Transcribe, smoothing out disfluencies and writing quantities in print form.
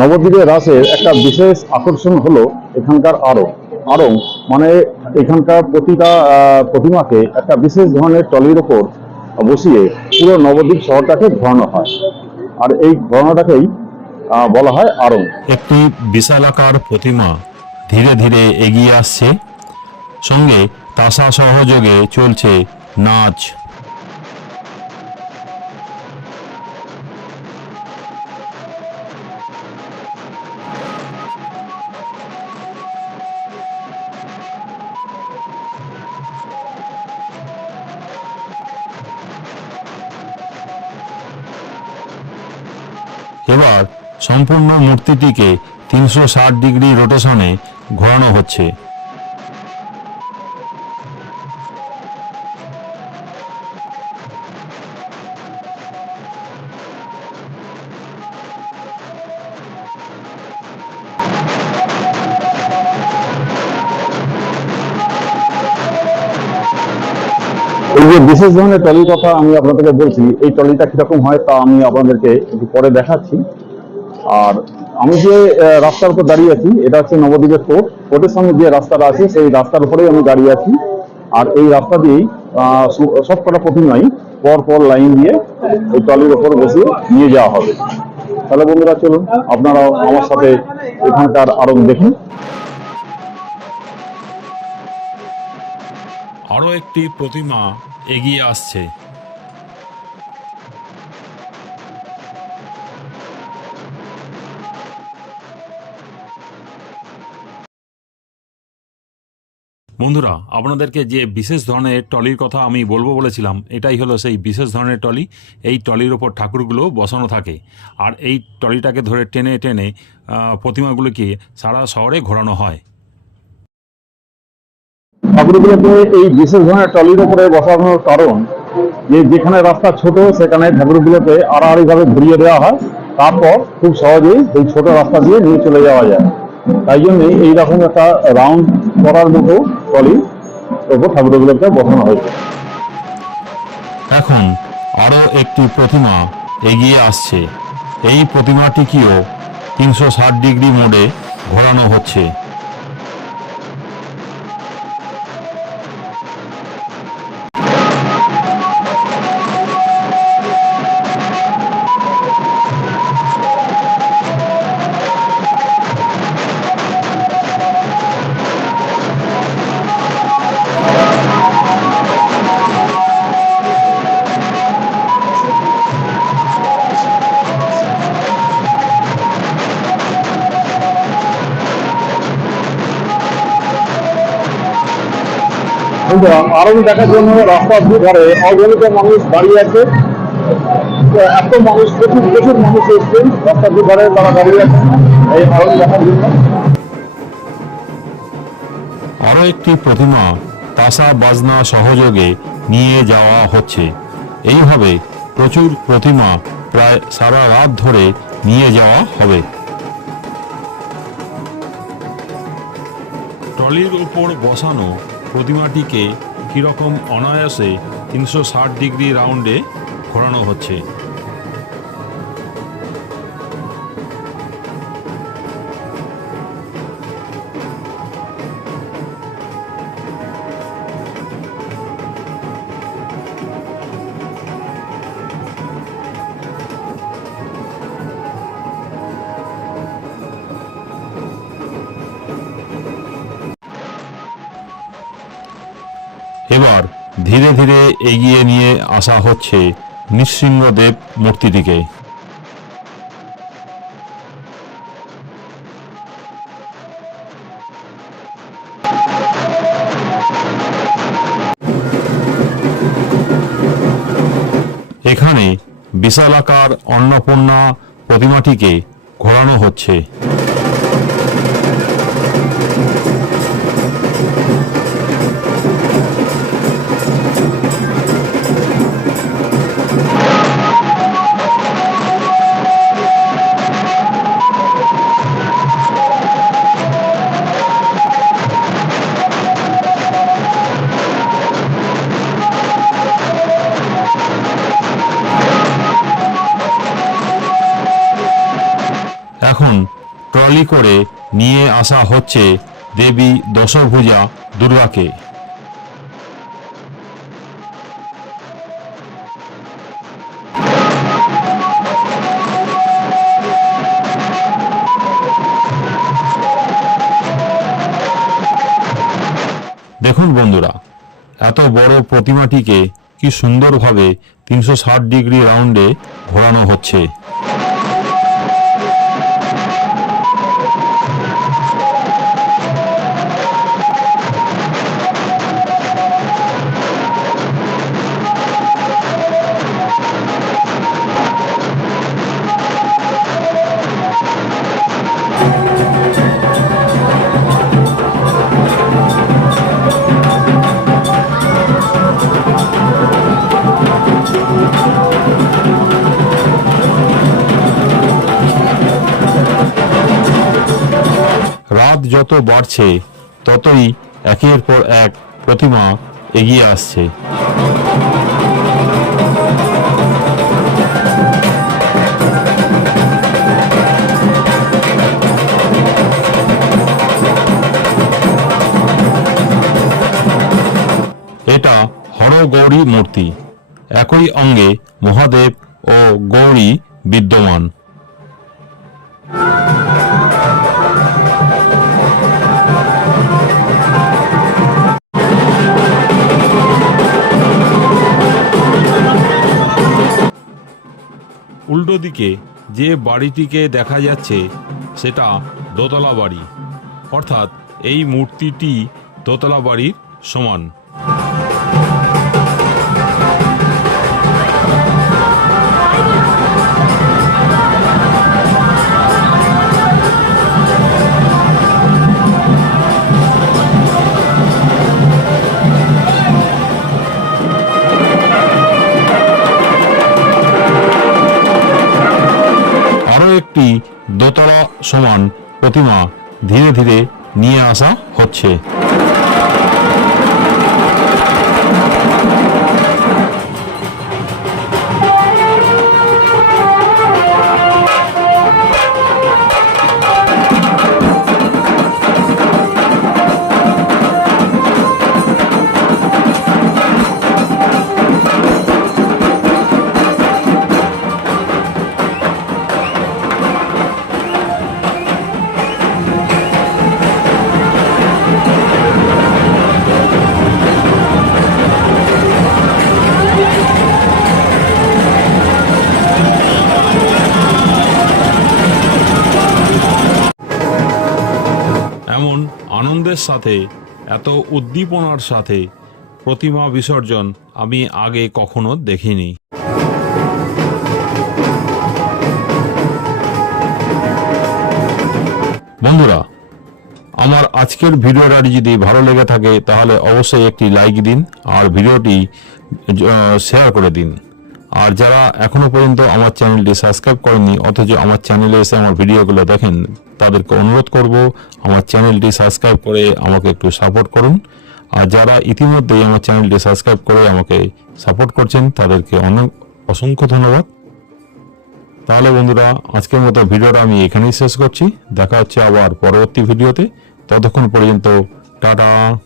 নবদ্বীপের রাসের একটা বিশেষ আকর্ষণ হলো এখানকার আড়ং। মানে এখানকার প্রতিটা প্রতিমাকে একটা বিশেষ ধরনের টলির ওপর বসিয়ে পুরো নবদ্বীপ শহরটাকে ঘোরানো হয়, আর এই ঘোরানোটাকেই বলা হয় আড়ং। একটি বিশালাকার প্রতিমা ধীরে ধীরে এগিয়ে আসছে, সঙ্গে তাসা সহযোগে চলছে নাচ। এবার সম্পূর্ণ মূর্তিটিকে 360 ডিগ্রি রোটেশনে ঘোরানো হচ্ছে। এই যে বিশেষ ধরনের টলির কথা আমি আপনাদেরকে বলছি, এই টলিটা কিরকম হয় তা আমি আপনাদেরকে একটু পরে দেখাচ্ছি। আর আমি যে রাস্তার উপর দাঁড়িয়ে আছি, এটা হচ্ছে নবদ্বীপের কোর্টের সামনে যে রাস্তাটা আছে সেই রাস্তার উপরেই আমি দাঁড়িয়ে আছি। আর এই রাস্তা দিয়েই সবকটা প্রতিমাই পর পর লাইন দিয়ে এই টলির উপর বসিয়ে নিয়ে যাওয়া হবে। তাহলে বন্ধুরা চলুন আপনারাও আমার সাথে এখানকার আড়ং দেখুন। আরও একটি প্রতিমা এগিয়ে আসছে। বন্ধুরা, আপনাদেরকে যে বিশেষ ধরনের টলির কথা আমি বলবো বলেছিলাম, এটাই হলো সেই বিশেষ ধরনের টলি। এই টলির ওপর ঠাকুরগুলো বসানো থাকে, আর এই টলিটাকে ধরে টেনে টেনে প্রতিমাগুলোকে সারা শহরে ঘোরানো হয়। ঠাকুরগুলোকে এই বিশেষ ধরনের টলির উপরে বসানোর কারণ, যে যেখানে রাস্তা ছোট সেখানে ঠাকুরগুলোকে আড়াআড়ি ভাবে ঘুরিয়ে দেওয়া হয়, তারপর খুব সহজেই এই ছোট রাস্তা দিয়ে নিয়ে চলে যাওয়া যায়। তাই জন্যই এইরকম একটা রাউন্ড করার মতো টলি ওপর ঠাকুরগুলোকে বসানো হয়েছে। এখন আরও একটি প্রতিমা এগিয়ে আসছে। এই প্রতিমাটিকেও 360 ডিগ্রি মোডে ঘোরানো হচ্ছে। আরো দেখার জন্য রাস্তার দুধারে অগণিত মানুষ দাঁড়িয়ে আছে। এত মানুষ, প্রচুর প্রচুর মানুষ এসছেন রাস্তার দুধারে, তারা দাঁড়িয়ে আছে এই আরো দেখার জন্য। আরও একটি প্রতিমা তাসা বাজনা সহযোগে নিয়ে যাওয়া হচ্ছে। এইভাবে প্রচুর প্রতিমা প্রায় সারা রাত ধরে নিয়ে যাওয়া হবে। ট্রলির উপর বসানো প্রতিমাটিকে কীরকম অনায়াসে 360 ডিগ্রি রাউন্ডে ঘোরানো হচ্ছে। এবার ধীরে ধীরে এগিয়ে নিয়ে আসা হচ্ছে নৃসিংহদেব মূর্তিটিকে। এখানে বিশালাকার অন্নপূর্ণা প্রতিমাটিকে ঘোরানো হচ্ছে। এখন ট্রলি করে নিয়ে আসা হচ্ছে দেবী দশভুজা দুর্গাকে। দেখুন বন্ধুরা, এত বড় প্রতিমাটিকে কি সুন্দরভাবে 360 ডিগ্রি রাউন্ডে ঘোরানো হচ্ছে। রাত যত বাড়ছে ততই একের পর এক প্রতিমা এগিয়ে আসছে। এটা হরগৌরী মূর্তি, একই অঙ্গে মহাদেব ও গৌরী বিদ্যমান। উল্টো দিকে যে বাড়িটিকে দেখা যাচ্ছে সেটা দোতলা বাড়ি, অর্থাৎ এই মূর্তিটি দোতলা বাড়ির সমান। একটি দোতলা সমান প্রতিমা ধীরে ধীরে নিয়ে আসা হচ্ছে। এমন আনন্দের সাথে, এত উদ্দীপনার সাথে প্রতিমা বিসর্জন আমি আগে কখনো দেখিনি। বন্ধুরা, আমার আজকের ভিডিওটি যদি ভালো লেগে থাকে তাহলে অবশ্যই একটি লাইক দিন আর ভিডিওটি শেয়ার করে দিন। আর যারা এখনো পর্যন্ত আমার চ্যানেলটি সাবস্ক্রাইব করেননি অথচ আমার চ্যানেলে এসে আমার ভিডিওগুলো দেখেন, তাদেরকে অনুরোধ করব আমার চ্যানেলটি সাবস্ক্রাইব করে আমাকে একটু সাপোর্ট করুন। আর যারা ইতিমধ্যেই আমার চ্যানেলটি সাবস্ক্রাইব করে আমাকে সাপোর্ট করছেন তাদেরকে অসংখ্য ধন্যবাদ। তাহলে বন্ধুরা, আজকের মতো ভিডিওটা আমি এখানেই শেষ করছি। দেখা হচ্ছে আবার পরবর্তী ভিডিওতে। ততক্ষণ পর্যন্ত টাটা।